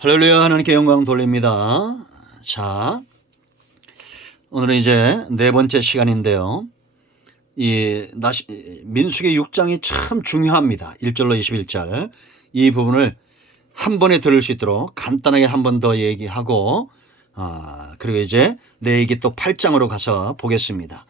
할렐루야, 하나님께 영광 돌립니다. 자, 오늘은 이제 네 번째 시간인데요. 민수기 6장이 참 중요합니다. 1절로 21절. 이 부분을 한 번에 들을 수 있도록 간단하게 한 번 더 얘기하고, 그리고 이제 레위기 또 8장으로 가서 보겠습니다.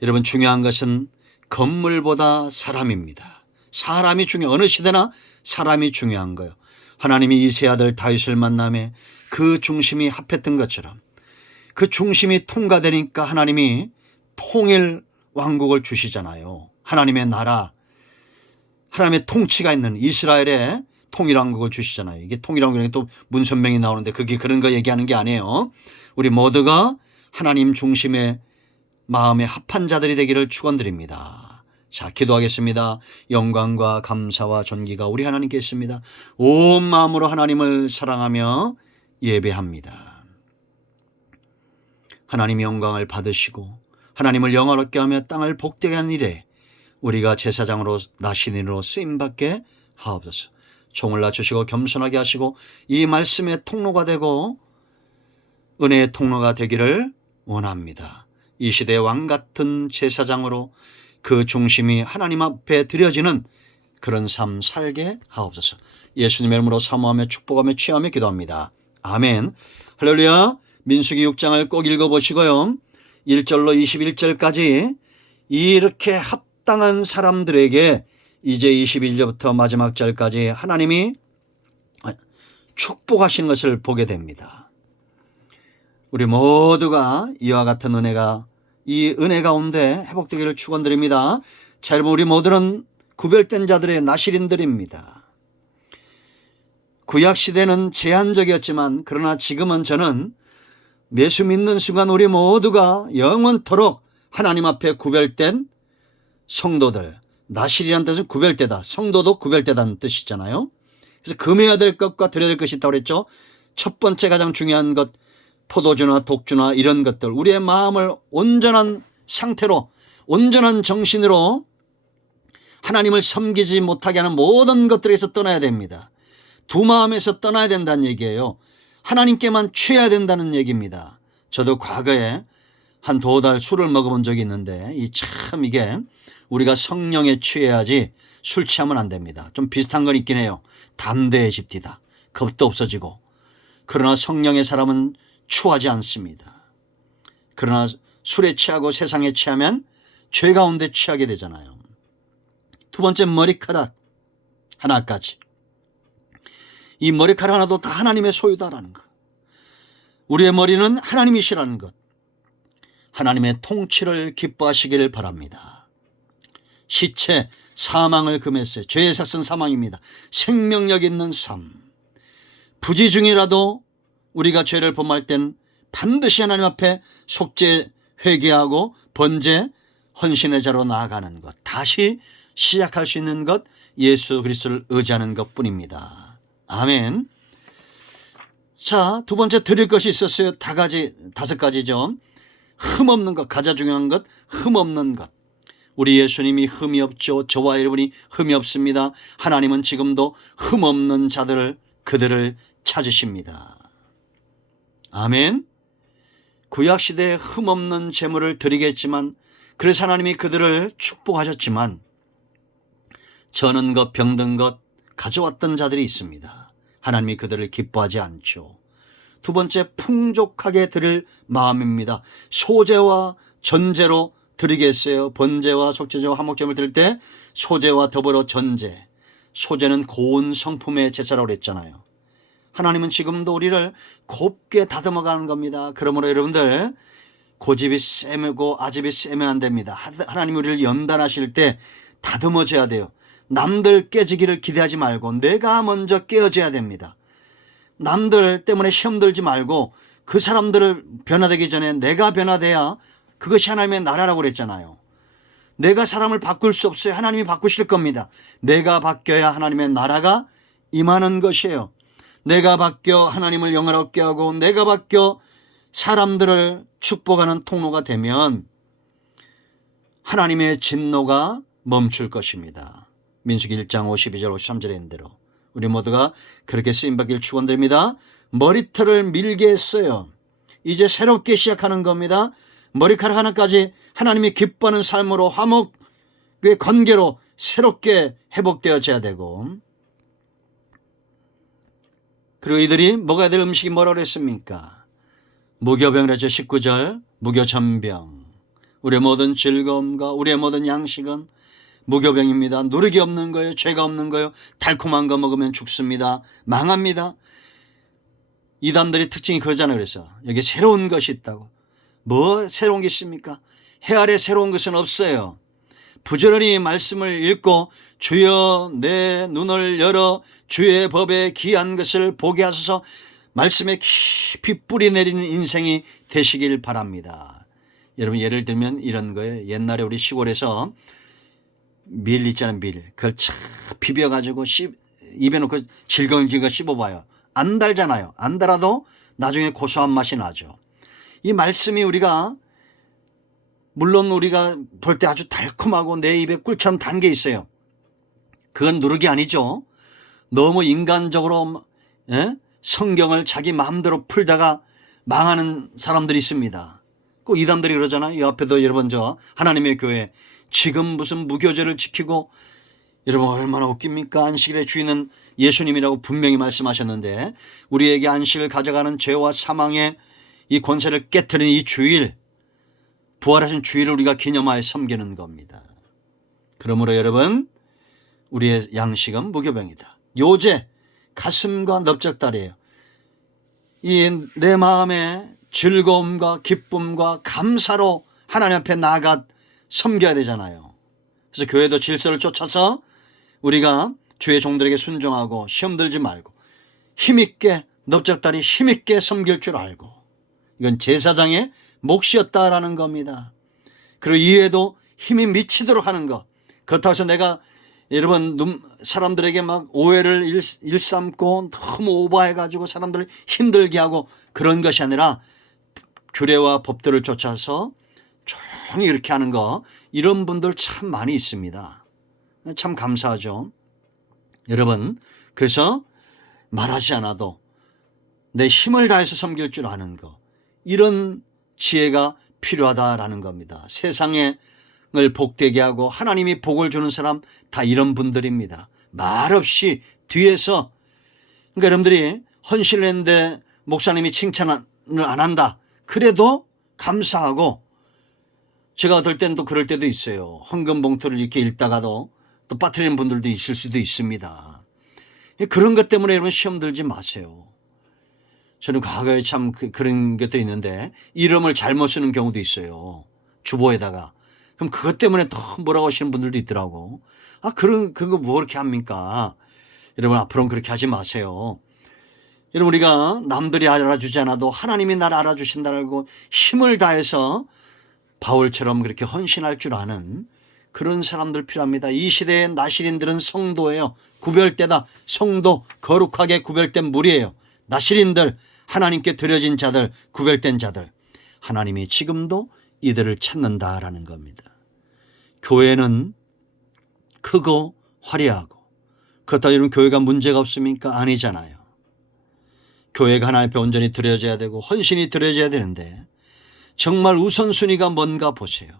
여러분, 중요한 것은 건물보다 사람입니다. 사람이 어느 시대나 사람이 중요한 거예요. 하나님이 이세 아들 다윗을 만남에 그 중심이 합했던 것처럼 그 중심이 통과되니까 하나님이 통일 왕국을 주시잖아요. 하나님의 나라, 하나님의 통치가 있는 이스라엘의 통일 왕국을 주시잖아요. 이게 통일 왕국에 또 문선명이 나오는데 그게 그런 거 얘기하는 게 아니에요. 우리 모두가 하나님 중심의 마음에 합한 자들이 되기를 축원드립니다. 자, 기도하겠습니다. 영광과 감사와 존귀가 우리 하나님께 있습니다. 온 마음으로 하나님을 사랑하며 예배합니다. 하나님의 영광을 받으시고 하나님을 영화롭게 하며 땅을 복되게 하는 일에 우리가 제사장으로 나신인으로 쓰임받게 하옵소서. 종을 낮추시고 겸손하게 하시고 이 말씀의 통로가 되고 은혜의 통로가 되기를 원합니다. 이 시대의 왕같은 제사장으로 그 중심이 하나님 앞에 드려지는 그런 삶 살게 하옵소서. 예수님의 이름으로 사모하며 축복하며 취하며 기도합니다. 아멘. 할렐루야. 민수기 6장을 꼭 읽어보시고요. 1절로 21절까지 이렇게 합당한 사람들에게 이제 21절부터 마지막 절까지 하나님이 축복하신 것을 보게 됩니다. 우리 모두가 이와 같은 이 은혜 가운데 회복되기를 축원드립니다. 자, 여러분, 우리 모두는 구별된 자들의 나실인들입니다. 구약시대는 제한적이었지만 그러나 지금은 저는 예수 믿는 순간 우리 모두가 영원토록 하나님 앞에 구별된 성도들, 나실이라는 뜻은 구별되다, 성도도 구별되다는 뜻이잖아요. 그래서 금해야 될 것과 드려야 될 것이 있다고 그랬죠. 첫 번째 가장 중요한 것, 포도주나 독주나 이런 것들, 우리의 마음을 온전한 상태로, 온전한 정신으로 하나님을 섬기지 못하게 하는 모든 것들에서 떠나야 됩니다. 두 마음에서 떠나야 된다는 얘기예요. 하나님께만 취해야 된다는 얘기입니다. 저도 과거에 한 2달 술을 먹어본 적이 있는데 이게 우리가 성령에 취해야지 술 취하면 안 됩니다. 좀 비슷한 건 있긴 해요. 담대해집디다. 겁도 없어지고. 그러나 성령의 사람은 추하지 않습니다. 그러나 술에 취하고 세상에 취하면 죄 가운데 취하게 되잖아요. 두 번째, 머리카락 하나까지. 이 머리카락 하나도 다 하나님의 소유다라는 것. 우리의 머리는 하나님이시라는 것. 하나님의 통치를 기뻐하시길 바랍니다. 시체, 사망을 금했어요. 죄의 삭은 사망입니다. 생명력 있는 삶. 부지 중이라도 우리가 죄를 범할 땐 반드시 하나님 앞에 속죄 회개하고 번제 헌신의 자로 나아가는 것, 다시 시작할 수 있는 것, 예수 그리스도를 의지하는 것뿐입니다. 아멘. 자, 두 번째 드릴 것이 있었어요. 5가지죠. 흠없는 것, 가장 중요한 것, 흠없는 것. 우리 예수님이 흠이 없죠. 저와 여러분이 흠이 없습니다. 하나님은 지금도 흠없는 그들을 찾으십니다. 아멘. 구약시대에 흠없는 제물을 드리겠지만 그래서 하나님이 그들을 축복하셨지만 저는 것 병든 것 가져왔던 자들이 있습니다. 하나님이 그들을 기뻐하지 않죠. 두 번째, 풍족하게 드릴 마음입니다. 소제와 전제로 드리겠어요. 번제와 속죄제와 화목제물 드릴 때 소제와 더불어 전제. 소제는 고운 성품의 제사라고 그랬잖아요. 하나님은 지금도 우리를 곱게 다듬어가는 겁니다. 그러므로 여러분들 고집이 세고 아집이 세면 안 됩니다. 하나님 우리를 연단하실 때 다듬어줘야 돼요. 남들 깨지기를 기대하지 말고 내가 먼저 깨어져야 됩니다. 남들 때문에 시험 들지 말고 그 사람들을 변화되기 전에 내가 변화돼야 그것이 하나님의 나라라고 그랬잖아요. 내가 사람을 바꿀 수 없어요. 하나님이 바꾸실 겁니다. 내가 바뀌어야 하나님의 나라가 임하는 것이에요. 내가 바뀌어 하나님을 영화롭게 하고 내가 바뀌어 사람들을 축복하는 통로가 되면 하나님의 진노가 멈출 것입니다. 민수기 1장 52절 53절에 있는 대로 우리 모두가 그렇게 쓰임받길 축원드립니다. 머리털을 밀게 했어요. 이제 새롭게 시작하는 겁니다. 머리카락 하나까지 하나님이 기뻐하는 삶으로 화목의 관계로 새롭게 회복되어져야 되고, 그리고 이들이 먹어야 될 음식이 뭐라고 그랬습니까? 무교병이라죠. 19절 무교전병. 우리의 모든 즐거움과 우리의 모든 양식은 무교병입니다. 누룩이 없는 거예요. 죄가 없는 거예요. 달콤한 거 먹으면 죽습니다. 망합니다. 이단들의 특징이 그러잖아요. 그래서 여기 새로운 것이 있다고. 뭐 새로운 게 있습니까? 해 아래 새로운 것은 없어요. 부지런히 말씀을 읽고 주여 내 눈을 열어 주의 법에 귀한 것을 보게 하소서, 말씀에 깊이 뿌리 내리는 인생이 되시길 바랍니다. 여러분, 예를 들면 이런 거예요. 옛날에 우리 시골에서 밀 있잖아요. 밀. 그걸 참 비벼가지고 입에 넣고 질겅질겅 씹어봐요. 안 달잖아요. 안 달아도 나중에 고소한 맛이 나죠. 이 말씀이 우리가, 물론 우리가 볼 때 아주 달콤하고 내 입에 꿀처럼 단 게 있어요. 그건 누룩이 아니죠. 너무 인간적으로 성경을 자기 마음대로 풀다가 망하는 사람들이 있습니다. 꼭 이단들이 그러잖아요. 이 앞에도 여러분 저 하나님의 교회 지금 무슨 무교제를 지키고, 여러분 얼마나 웃깁니까? 안식일의 주인은 예수님이라고 분명히 말씀하셨는데 우리에게 안식을 가져가는 죄와 사망의 이 권세를 깨트리는 이 주일, 부활하신 주일을 우리가 기념하여 섬기는 겁니다. 그러므로 여러분, 우리의 양식은 무교병이다. 요제, 가슴과 넓적다리예요. 이 내 마음의 즐거움과 기쁨과 감사로 하나님 앞에 나아가 섬겨야 되잖아요. 그래서 교회도 질서를 쫓아서 우리가 주의 종들에게 순종하고 시험 들지 말고 힘있게, 넓적다리 힘있게 섬길 줄 알고, 이건 제사장의 몫이었다라는 겁니다. 그리고 이외에도 힘이 미치도록 하는 것. 그렇다고 해서 내가 여러분 사람들에게 막 오해를 일삼고 너무 오버해가지고 사람들을 힘들게 하고 그런 것이 아니라 규례와 법들을 쫓아서 조용히 이렇게 하는 거, 이런 분들 참 많이 있습니다. 참 감사하죠. 여러분, 그래서 말하지 않아도 내 힘을 다해서 섬길 줄 아는 거, 이런 지혜가 필요하다라는 겁니다. 세상을 복되게 하고 하나님이 복을 주는 사람 다 이런 분들입니다. 말없이 뒤에서, 그러니까 여러분들이 헌신을 했는데 목사님이 칭찬을 안 한다, 그래도 감사하고, 제가 어떨 땐 또 그럴 때도 있어요. 헌금 봉투를 이렇게 읽다가도 또 빠뜨리는 분들도 있을 수도 있습니다. 그런 것 때문에 여러분 시험 들지 마세요. 저는 과거에 참 그런 것도 있는데 이름을 잘못 쓰는 경우도 있어요. 주보에다가. 그럼 그것 때문에 또 뭐라고 하시는 분들도 있더라고. 그거 뭐 그렇게 합니까? 여러분, 앞으로는 그렇게 하지 마세요. 여러분, 우리가 남들이 알아주지 않아도 하나님이 나를 알아주신다고 힘을 다해서 바울처럼 그렇게 헌신할 줄 아는 그런 사람들 필요합니다. 이 시대의 나실인들은 성도예요. 구별되다. 성도, 거룩하게 구별된 무리예요. 나실인들, 하나님께 드려진 자들, 구별된 자들. 하나님이 지금도 이들을 찾는다라는 겁니다. 교회는 크고 화려하고, 그렇다고 여러분 교회가 문제가 없습니까? 아니잖아요. 교회가 하나님 앞에 온전히 드려져야 되고 헌신이 드려져야 되는데, 정말 우선순위가 뭔가 보세요.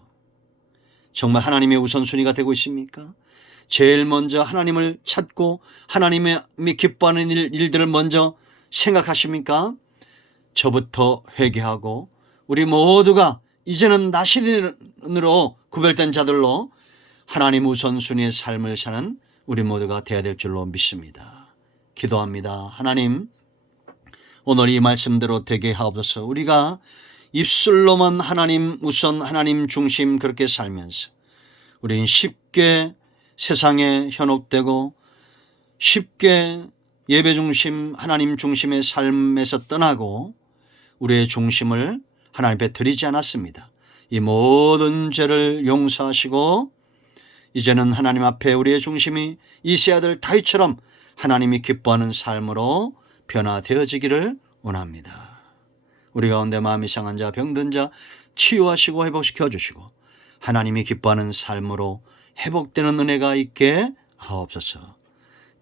정말 하나님의 우선순위가 되고 있습니까? 제일 먼저 하나님을 찾고 하나님이 기뻐하는 일들을 먼저 생각하십니까? 저부터 회개하고 우리 모두가 이제는 나실인으로 구별된 자들로 하나님 우선순위의 삶을 사는 우리 모두가 되어야 될 줄로 믿습니다. 기도합니다. 하나님, 오늘 이 말씀대로 되게 하옵소서. 우리가 입술로만 하나님 우선, 하나님 중심 그렇게 살면서 우리는 쉽게 세상에 현혹되고 쉽게 예배 중심, 하나님 중심의 삶에서 떠나고 우리의 중심을 하나님 앞에 드리지 않았습니다. 이 모든 죄를 용서하시고 이제는 하나님 앞에 우리의 중심이 이세 아들 다윗처럼 하나님이 기뻐하는 삶으로 변화되어지기를 원합니다. 우리 가운데 마음이 상한 자, 병든 자 치유하시고 회복시켜 주시고 하나님이 기뻐하는 삶으로 회복되는 은혜가 있게 하옵소서.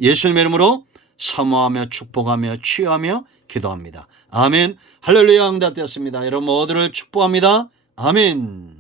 예수님의 이름으로 사모하며 축복하며 취하며 기도합니다. 아멘. 할렐루야. 응답되었습니다. 여러분 모두를 축복합니다. 아멘.